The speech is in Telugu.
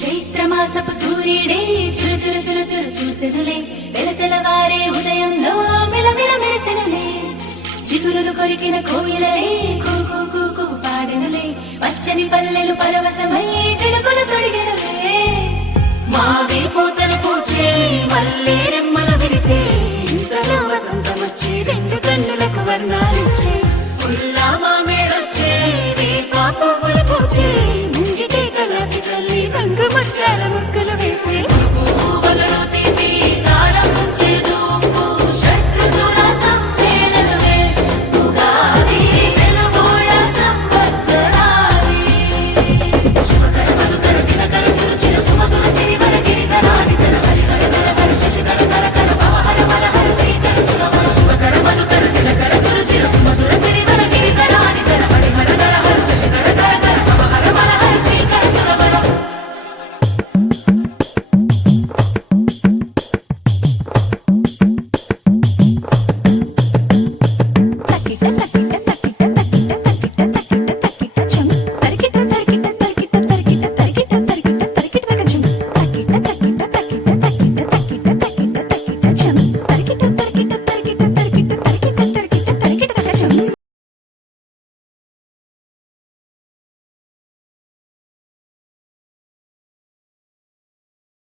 చైత్రమాసపు సూర్యుడే చురు చురు చురు చురు చూసెనులే తెలతెలవారే ఉదయంలో మిలమిల మెరిసెనులే చిగురులు కొరికిన కోయిలలే కూకు కూకు పాడెనులే పచ్చని పల్లెలు పరవశమై చిలుకలు తొడిగెనులే మావి పూతలు పూచే మల్లేరు